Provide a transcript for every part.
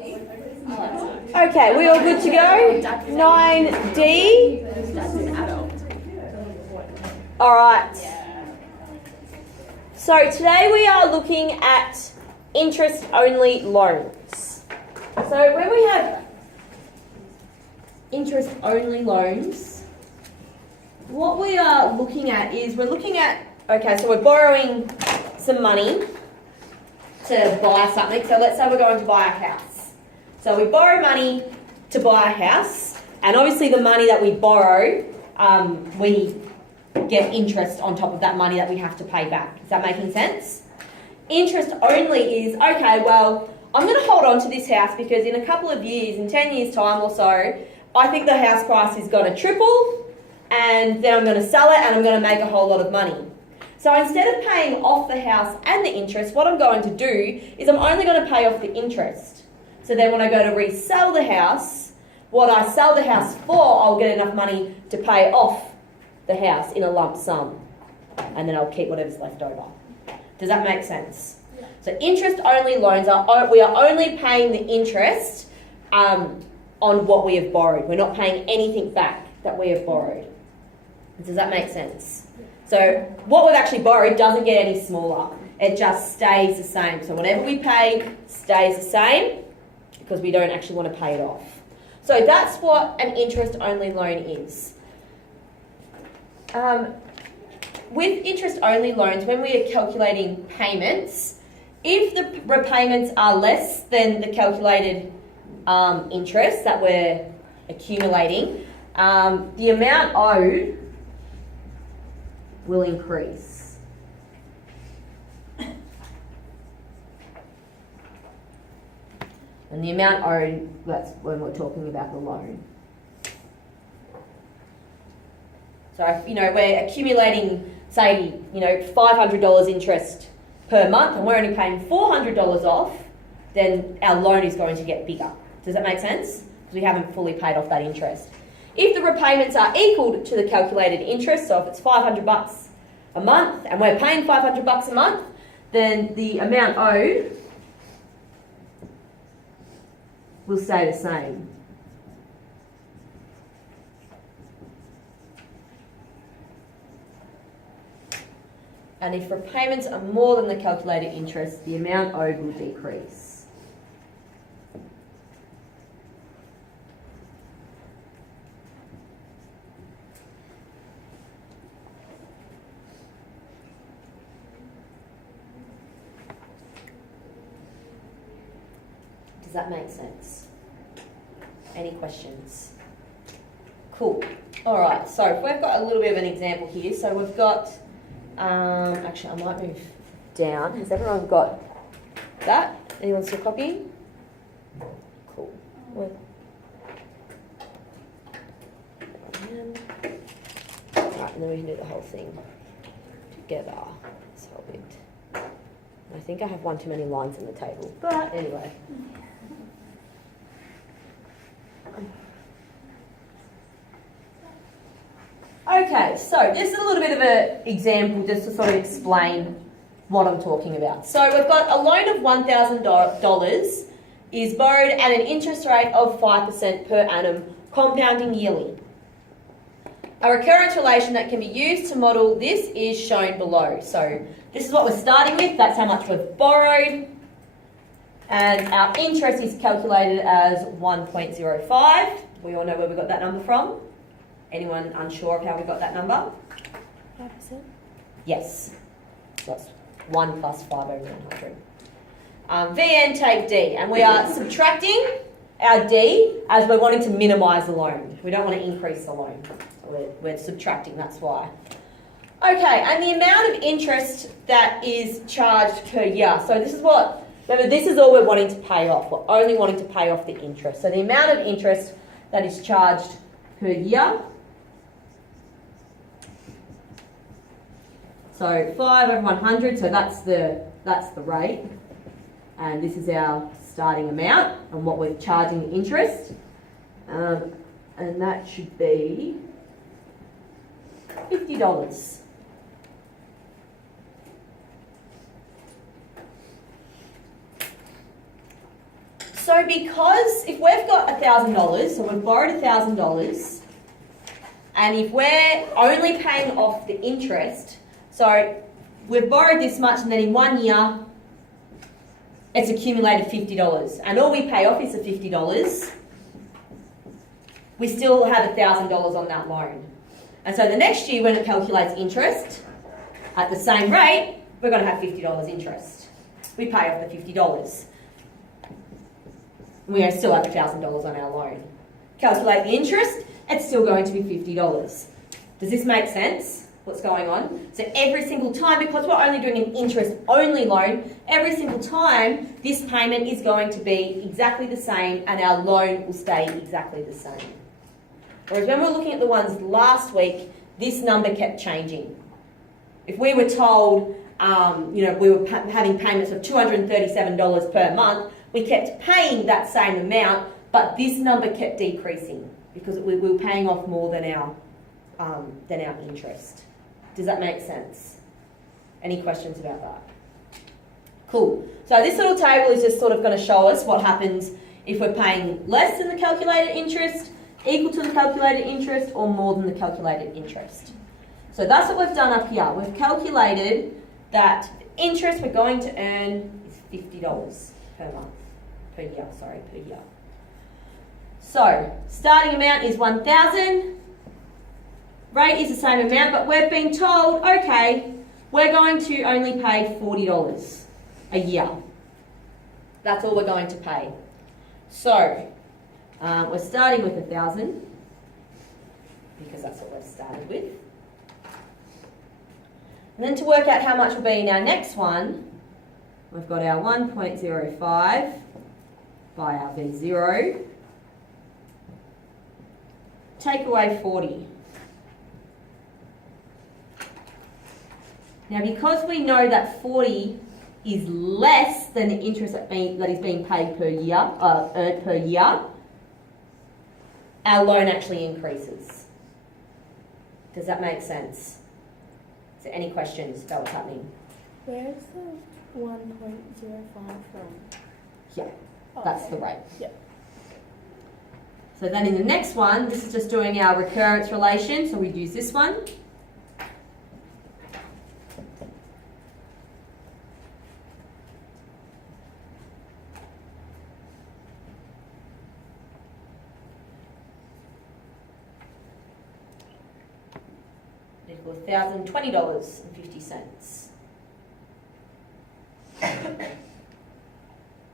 Okay, we all good to go? 9D. All right. So today we are looking at interest-only loans. So when we have interest-only loans, what we are looking at is okay, so we're borrowing some money to buy something. So let's say we're going to buy a house. So we borrow money to buy a house, and obviously the money that we borrow, we get interest on top of that money that we have to pay back. Is that making sense? Interest only is, okay, well, I'm going to hold on to this house because in a couple of years, in 10 years' time or so, I think the house price is going to triple, and then I'm going to sell it and I'm going to make a whole lot of money. So instead of paying off the house and the interest, what I'm going to do is I'm only going to pay off the interest. So then when I go to resell the house, what I sell the house for, I'll get enough money to pay off the house in a lump sum. And then I'll keep whatever's left over. Does that make sense? Yeah. So interest-only loans we are only paying the interest on what we have borrowed. We're not paying anything back that we have borrowed. Does that make sense? So what we've actually borrowed doesn't get any smaller. It just stays the same. So whatever we pay stays the same because we don't actually want to pay it off. So that's what an interest-only loan is. With interest-only loans, when we are calculating payments, if the repayments are less than the calculated interest that we're accumulating, the amount owed will increase. And the amount owed, that's when we're talking about the loan. So if, we're accumulating, say, $500 interest per month and we're only paying $400 off, then our loan is going to get bigger. Does that make sense? Because we haven't fully paid off that interest. If the repayments are equal to the calculated interest, so if it's $500 a month and we're paying $500 a month, then the amount owed will stay the same. And if repayments are more than the calculated interest, the amount owed will decrease. Does that make sense? Any questions? Cool. All right, so we've got a little bit of an example here. So we've got, actually I might move down. Has everyone got that? Anyone still copying? Cool. Right, and then we can do the whole thing together. This whole bit. I think I have one too many lines in the table, but anyway. Okay, so this is a little bit of an example just to sort of explain what I'm talking about. So we've got a loan of $1,000 is borrowed at an interest rate of 5% per annum, compounding yearly. A recurrence relation that can be used to model this is shown below. So this is what we're starting with, that's how much we've borrowed, and our interest is calculated as 1.05. We all know where we got that number from. Anyone unsure of how we got that number? 5%? Yes. So that's 1 plus 5 over 100. VN take D, and we are subtracting our D as we're wanting to minimise the loan. We don't want to increase the loan. So we're subtracting, that's why. Okay, and the amount of interest that is charged per year. So this is what, remember, this is all we're wanting to pay off. We're only wanting to pay off the interest. So the amount of interest that is charged per year. So 5 over 100, so that's the rate. And this is our starting amount and what we're charging the interest. And that should be $50. So So because if we've got $1,000, so we've borrowed $1,000, and if we're only paying off the interest, so we've borrowed this much and then in 1 year, it's accumulated $50, and all we pay off is the $50, we still have $1,000 on that loan. And so the next year when it calculates interest, at the same rate, we're going to have $50 interest. We pay off the $50. We still have $1,000 on our loan. Calculate the interest, it's still going to be $50. Does this make sense? What's going on? So every single time, because we're only doing an interest-only loan, every single time this payment is going to be exactly the same and our loan will stay exactly the same. Whereas when we were looking at the ones last week, this number kept changing. If we were told, we were having payments of $237 per month, we kept paying that same amount, but this number kept decreasing because we were paying off more than our interest. Does that make sense? Any questions about that? Cool. So this little table is just sort of going to show us what happens if we're paying less than the calculated interest, equal to the calculated interest, or more than the calculated interest. So that's what we've done up here. We've calculated that the interest we're going to earn is $50 per year. So starting amount is $1,000. Rate is the same amount, but we've been told, okay, we're going to only pay $40 a year. That's all we're going to pay. So we're starting with $1,000 because that's what we've started with. And then to work out how much will be in our next one, we've got our 1.05 by our V0. Take away 40. Now, because we know that 40 is less than the interest that is being paid per year, earned per year, our loan actually increases. Does that make sense? Is there any questions about what's happening? Where's the 1.05 from? Yeah, that's the rate. Yep. So then in the next one, this is just doing our recurrence relation, so we'd use this one. Equals $1,020.50.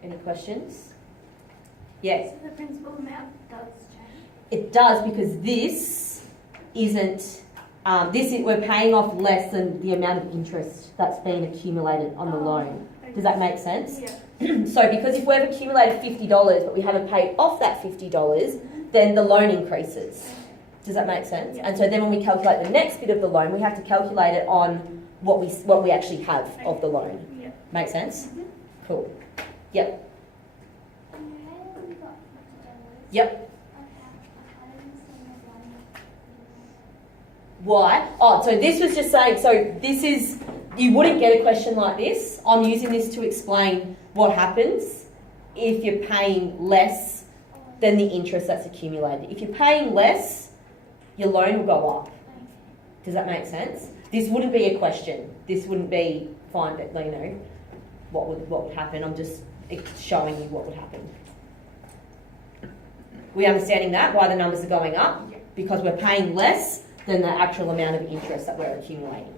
Any questions? Yes? So the principal amount does change? It does, because this isn't, we're paying off less than the amount of interest that's been accumulated on the loan. Okay. Does that make sense? Yeah. So because if we've accumulated $50 but we haven't paid off that $50, then the loan increases. Does that make sense? Yeah. And so then when we calculate the next bit of the loan, we have to calculate it on what we actually have of the loan. Yeah. Make sense? Mm-hmm. Cool. Yep. $50. Yep. Why? Oh, so this was just saying, so this is, you wouldn't get a question like this. I'm using this to explain what happens if you're paying less than the interest that's accumulated. If you're paying less, your loan will go up. Does that make sense? This wouldn't be a question. This wouldn't be, find it, what would happen. I'm just showing you what would happen. We understanding that, why the numbers are going up? Because we're paying less than the actual amount of interest that we're accumulating.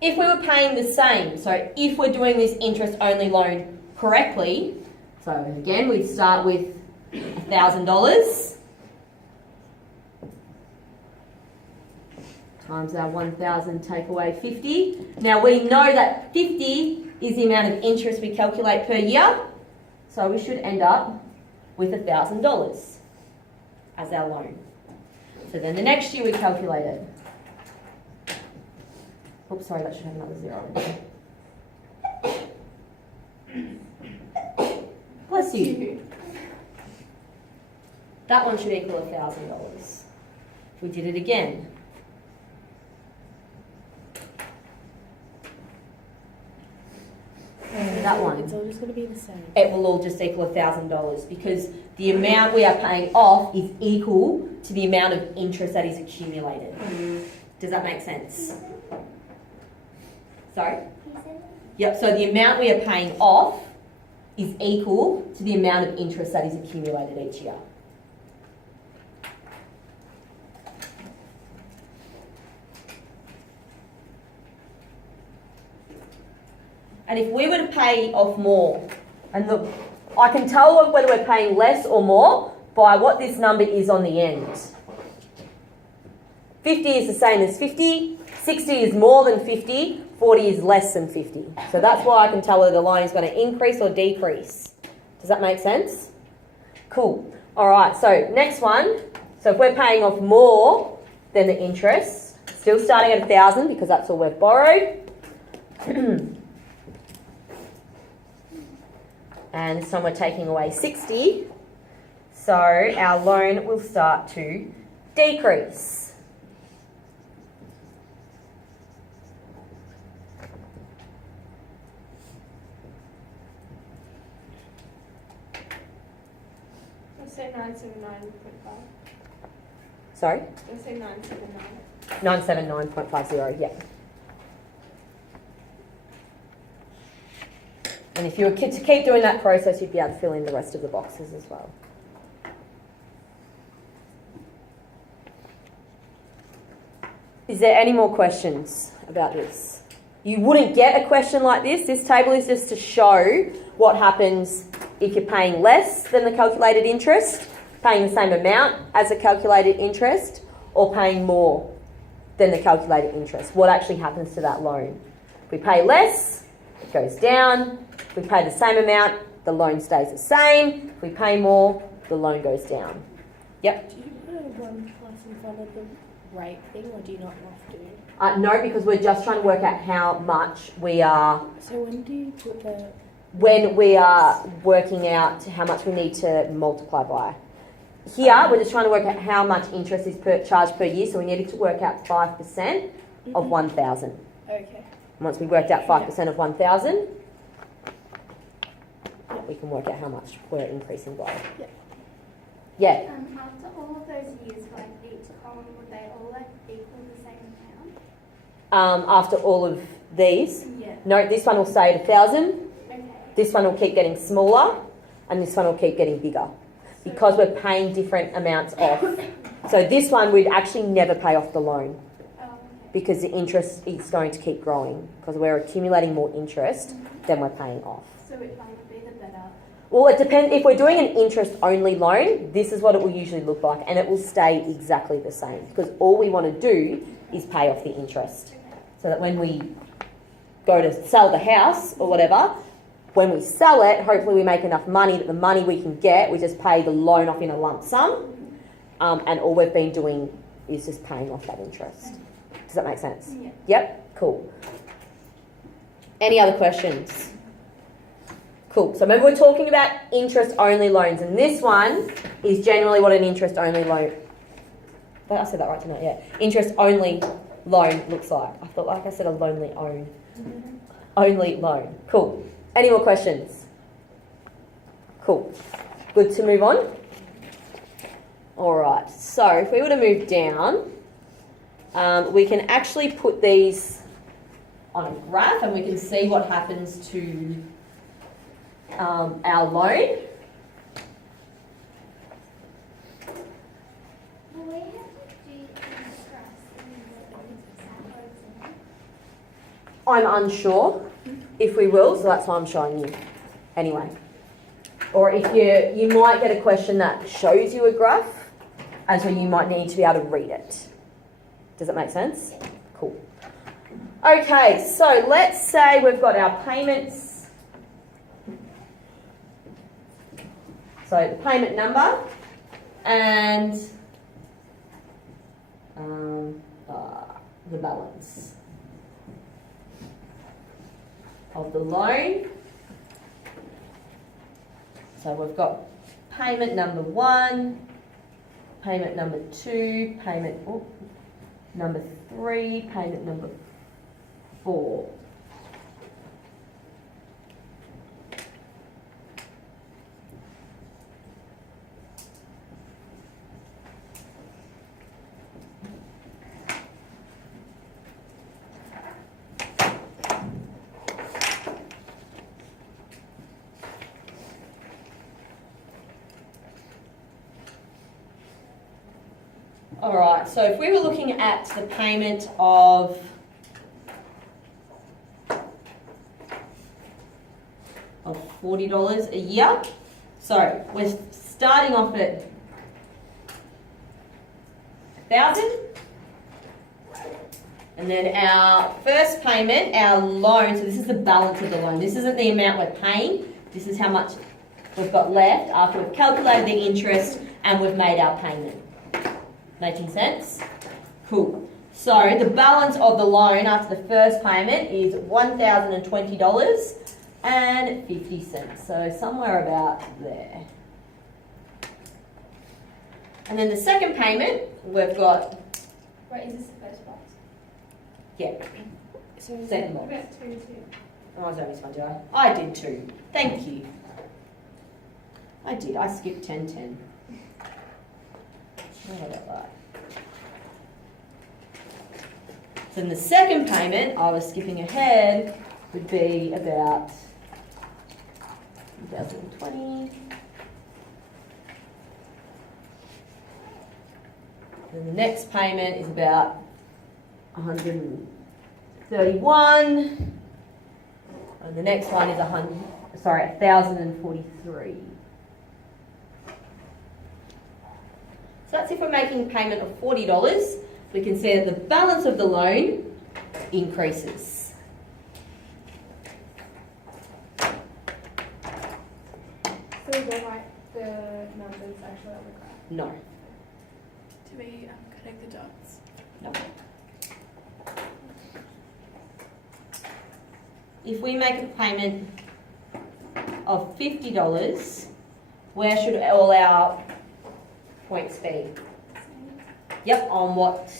If we were paying the same, so if we're doing this interest-only loan correctly, so again, we start with $1,000 times our 1,000, take away 50. Now we know that 50 is the amount of interest we calculate per year, so we should end up with $1,000 as our loan. So then the next year we calculate it. Oops, sorry, that should have another zero in there. Bless you. That one should equal $1,000. If we did it again. That one. it's all just going to be the same. it will all just equal $1,000 because the amount we are paying off is equal to the amount of interest that is accumulated. Does that make sense? Sorry? Yep, so the amount we are paying off is equal to the amount of interest that is accumulated each year. And if we were to pay off more, and look, I can tell whether we're paying less or more by what this number is on the end. 50 is the same as 50, 60 is more than 50, 40 is less than 50. So that's why I can tell whether the line is going to increase or decrease. Does that make sense? Cool. All right, so next one. So if we're paying off more than the interest, still starting at 1,000 because that's all we've borrowed. And this time we're taking away 60. So our loan will start to decrease. Let's say 979.5. Sorry? Let's say 979. 979.50, yeah. And if you were to keep doing that process, you'd be able to fill in the rest of the boxes as well. Is there any more questions about this? You wouldn't get a question like this. This table is just to show what happens if you're paying less than the calculated interest, paying the same amount as the calculated interest, or paying more than the calculated interest. What actually happens to that loan? If we pay less, it goes down. If we pay the same amount, the loan stays the same. If we pay more, the loan goes down. Yep. Do you put a 1 plus in front of the rate thing, or do you not have to? No, because we're just trying to work out how much we are, So when do you put the... when we are working out how much we need to multiply by. Here, we're just trying to work out how much interest is charged per year, so we needed to work out 5% of 1,000. Okay. Once we worked out 5% of 1,000, we can work out how much we're increasing by. Yeah. Yeah. After all of those years, like each column, would they all like equal the same amount? After all of these, Yeah. no, this one will stay at 1,000. Okay. This one will keep getting smaller, and this one will keep getting bigger because we're paying different amounts off. So this one we'd actually never pay off the loan Oh, okay. because the interest is going to keep growing because we're accumulating more interest than we're paying off. So which one would be the better? Well, it depends. If we're doing an interest-only loan, this is what it will usually look like, and it will stay exactly the same because all we want to do is pay off the interest. So that when we go to sell the house or whatever, when we sell it, hopefully we make enough money that the money we can get, we just pay the loan off in a lump sum, and all we've been doing is just paying off that interest. Does that make sense? Yeah. Yep, cool. Any other questions? Cool. So remember we're talking about interest-only loans, and this one is generally what an interest-only loan... I said that right tonight, yeah. Interest-only loan looks like. I thought like I said a lonely own. Only loan. Cool. Any more questions? Cool. Good to move on? Alright, so if we were to move down, we can actually put these on a graph and we can see what happens to our loan. Will we have to do interest in the examples? I'm unsure if we will, so that's why I'm showing you. Anyway. Or if you might get a question that shows you a graph, and so you might need to be able to read it. Does that make sense? Cool. Okay, so let's say we've got our payments. So the payment number and the balance of the loan. So we've got payment number 1, payment number 2, payment number 3, payment number 4. All right, so if we were looking at the payment of $40 a year, so we're starting off at 1,000, and then our first payment, our loan. So this is the balance of the loan. This isn't the amount we're paying. This is how much we've got left after we've calculated the interest and we've made our payment. Making sense? Cool. So the balance of the loan after the first payment is $1,020.50. So somewhere about there. And then the second payment, we've got, Wait, is this the first box? yeah, So is second What box. about 2 and 2? Oh, I was only one, did I? I did too. Thank you. I did. I skipped 1010. Oh, I got that. So in the second payment, I was skipping ahead, would be about 2020. And the next payment is about 131. And the next one is 1,043. So that's if we're making a payment of $40. We can see that the balance of the loan increases. So we don't write the numbers actually on the graph. No, Do we connect the dots? no. If we make a payment of $50, where should all our points be? Yep, on what?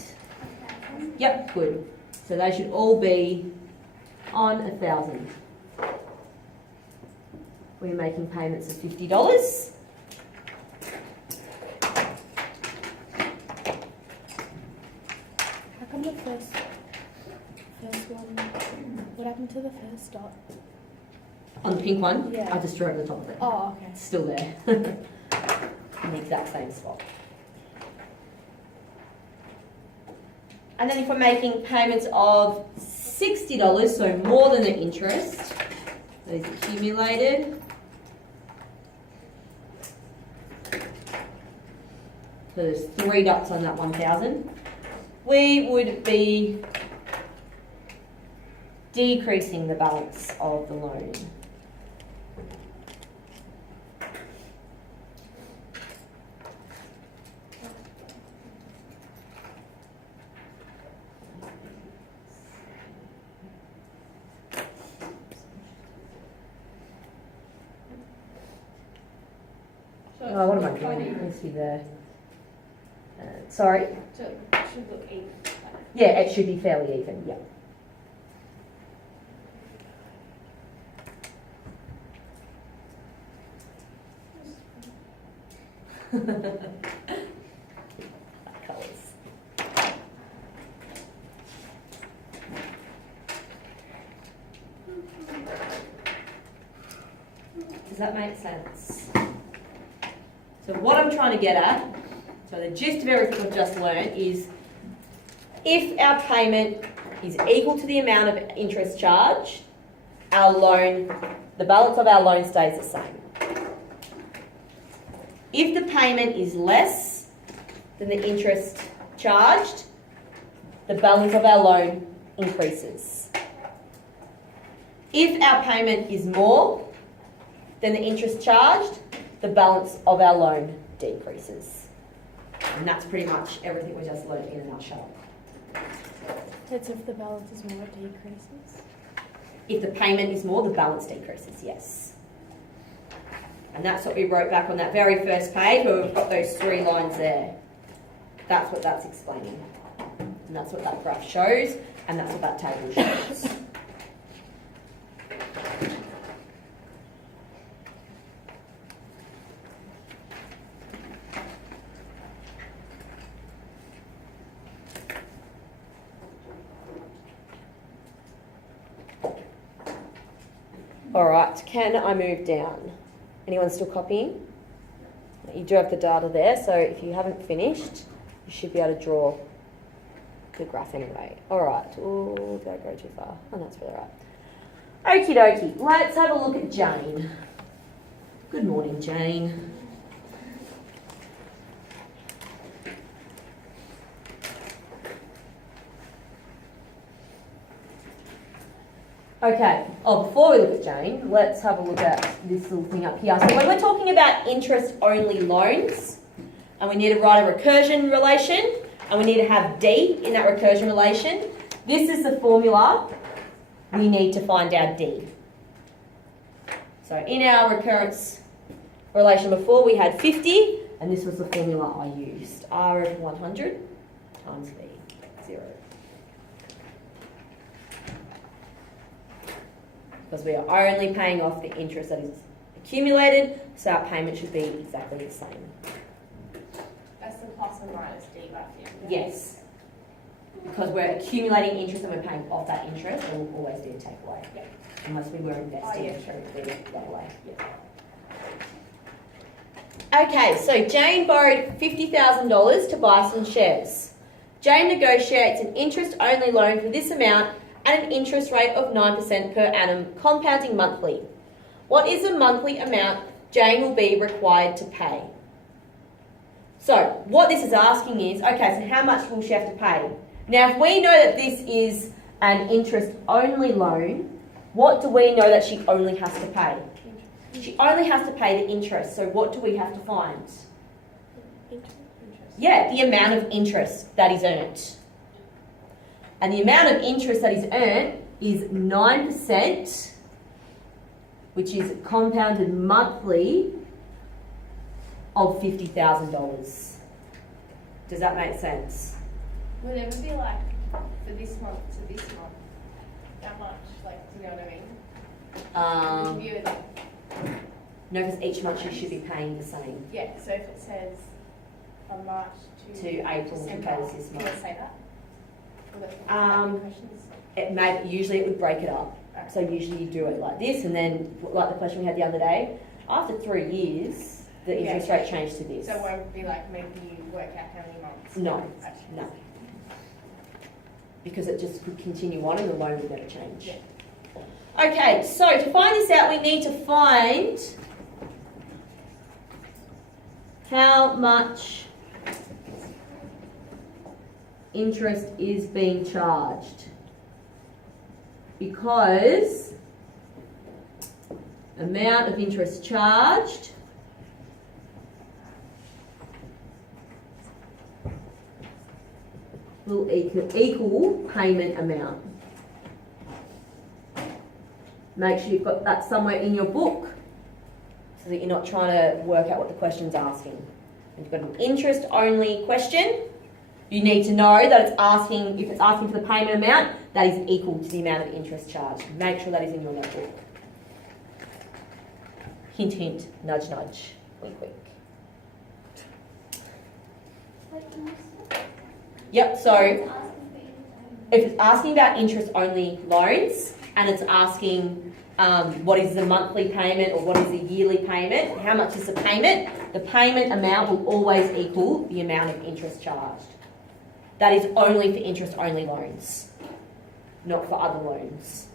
Yep, good. So they should all be on 1,000. We're making payments of $50. How come the first one? What happened to the first dot? On the pink one, Yeah. I just drew over the top of it. Oh, okay. It's still there. In the exact same spot. And then if we're making payments of $60, so more than the interest, those accumulated. So there's 3 dots on that 1,000. We would be decreasing the balance of the loan. Oh, what am I doing? It needs to be there. Sorry? So it should look even. Yeah, it should be fairly even, yeah. Colours. Does that make sense? So what I'm trying to get at, so the gist of everything we've just learned is if our payment is equal to the amount of interest charged, our loan, the balance of our loan stays the same. If the payment is less than the interest charged, the balance of our loan increases. If our payment is more than the interest charged, the balance of our loan decreases. And that's pretty much everything we just learned in a nutshell. It's if the balance is more, it decreases. If the payment is more, the balance decreases, yes. And that's what we wrote back on that very first page where we've got those 3 lines there. That's what that's explaining. And that's what that graph shows, and that's what that table shows. All right, can I move down? Anyone still copying? You do have the data there, so if you haven't finished, You should be able to draw the graph anyway. Alright, oh, did I go too far? Oh, that's further up. Okie dokie, let's have a look at Jane. Good morning, Jane. Okay, before we look at Jane, let's have a look at this little thing up here. So when we're talking about interest-only loans, and we need to write a recursion relation, and we need to have D in that recursion relation, this is the formula we need to find our D. So in our recurrence relation before, we had 50, and this was the formula I used. R over 100 times V, 0. Because we are only paying off the interest that is accumulated, so our payment should be exactly the same. That's the plus and minus D right here. Yes. Because we're accumulating interest and we're paying off that interest, so we'll always do a takeaway. Yeah. Unless we were investing Oh, yeah, sure. that way. Yeah. Okay, so Jane borrowed $50,000 to buy some shares. Jane negotiates an interest-only loan for this amount at an interest rate of 9% per annum, compounding monthly. What is the monthly amount Jane will be required to pay? So, what this is asking is, okay, so how much will she have to pay? Now, if we know that this is an interest-only loan, what do we know that she only has to pay? She only has to pay the interest, so what do we have to find? Interest. Yeah, the amount of interest that is earned. And the amount of interest that is earned is 9%, which is compounded monthly of $50,000. Does that make sense? Would it ever be like for this month to this month? That much? Like, do you know what I mean? Review it. No, because each month you should be paying the same. Yeah, so if it says from March To April, December, to pay this can I month. say that? Will it questions? It may, usually it would break it up. So usually you do it like this, and then like the question we had the other day, after 3 years, the interest rate changed to this. So it won't be like making you work out how many months? No, Actually. no. Because it just could continue on and the loan would never change. Yeah. Okay, so to find this out, we need to find how much interest is being charged. Because amount of interest charged will equal payment amount. Make sure you've got that somewhere in your book so that you're not trying to work out what the question's asking. If you've got an interest-only question, you need to know that it's asking, if it's asking for the payment amount, that is equal to the amount of interest charged. Make sure that is in your notebook. Hint, hint, nudge, nudge, wink, wink. Yep, so if it's asking about interest-only loans and it's asking what is the monthly payment or what is the yearly payment, how much is the payment amount will always equal the amount of interest charged. That is only for interest-only loans, not for other loans.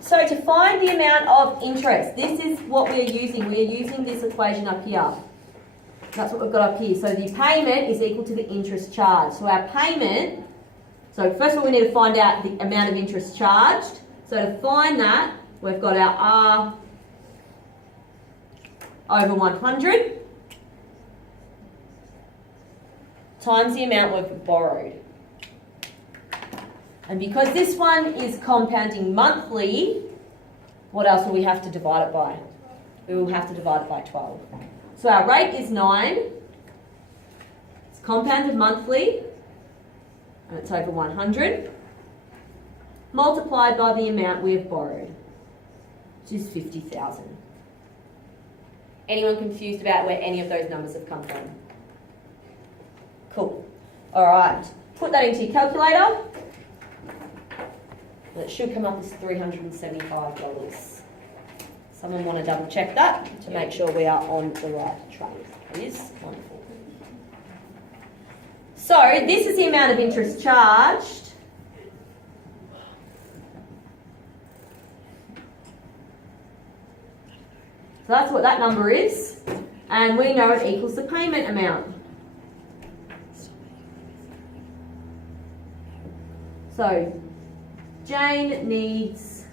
So to find the amount of interest, this is what we are using. We are using this equation up here. That's what we've got up here. So the payment is equal to the interest charged. So our payment, so first of all we need to find out the amount of interest charged. So to find that, we've got our R over 100 times the amount we've borrowed. And because this one is compounding monthly, what else will we have to divide it by? We will have to divide it by 12. So our rate is 9. It's compounded monthly, and it's over 100, multiplied by the amount we have borrowed, which is 50,000. Anyone confused about where any of those numbers have come from? Cool. All right. Put that into your calculator. And it should come up as $375. Someone want to double check that to make sure we are on the right track, please? Wonderful. So this is the amount of interest charged. So that's what that number is, and we know it equals the payment amount. So Jane needs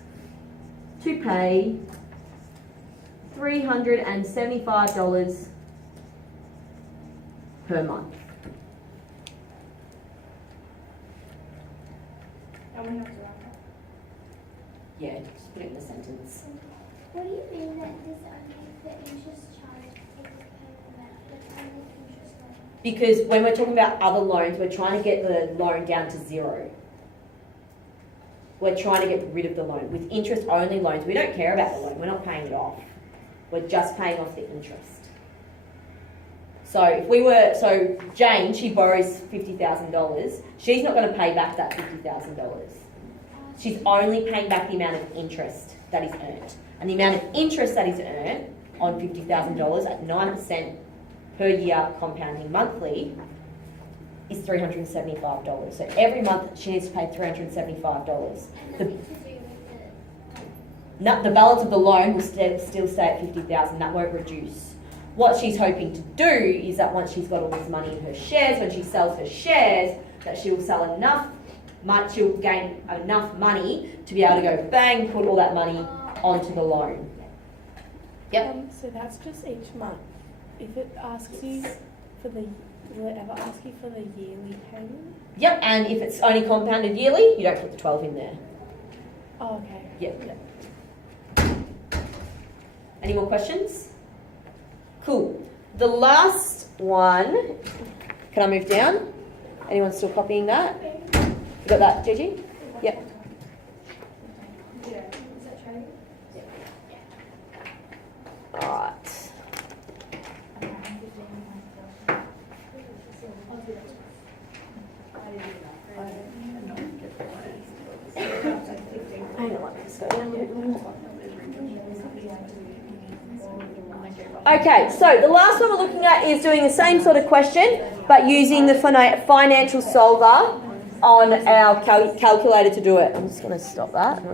to pay $375 per month. And we have to wrap up. Yeah, just put it in a sentence. What do you mean that this only the interest charge equals payment amount, but only interest rate? Because when we're talking about other loans, we're trying to get the loan down to zero. We're trying to get rid of the loan. With interest-only loans, we don't care about the loan. We're not paying it off. We're just paying off the interest. So if we were, so Jane, she borrows $50,000. She's not going to pay back that $50,000. She's only paying back the amount of interest that is earned. And the amount of interest that is earned on $50,000 at 9% per year compounding monthly is $375. So every month she needs to pay $375. And nothing to do with The balance of the loan will still stay at $50,000. That won't reduce. What she's hoping to do is that once she's got all this money in her shares, when she sells her shares, that she will sell enough, she'll gain enough money to be able to go bang, put all that money onto the loan. Yep. So that's just each month. If it asks you for the, will it ever ask you for the yearly payment? Yep, and if it's only compounded yearly, you don't put the 12 in there. Oh, okay. Yep. Any more questions? Cool. The last one, can I move down? Anyone still copying that? You got that, Gigi? Yep. Yeah. Is that true? Alright. Hang on, okay, so the last one we're looking at is doing the same sort of question, but using the financial solver on our calculator to do it. I'm just going to stop that.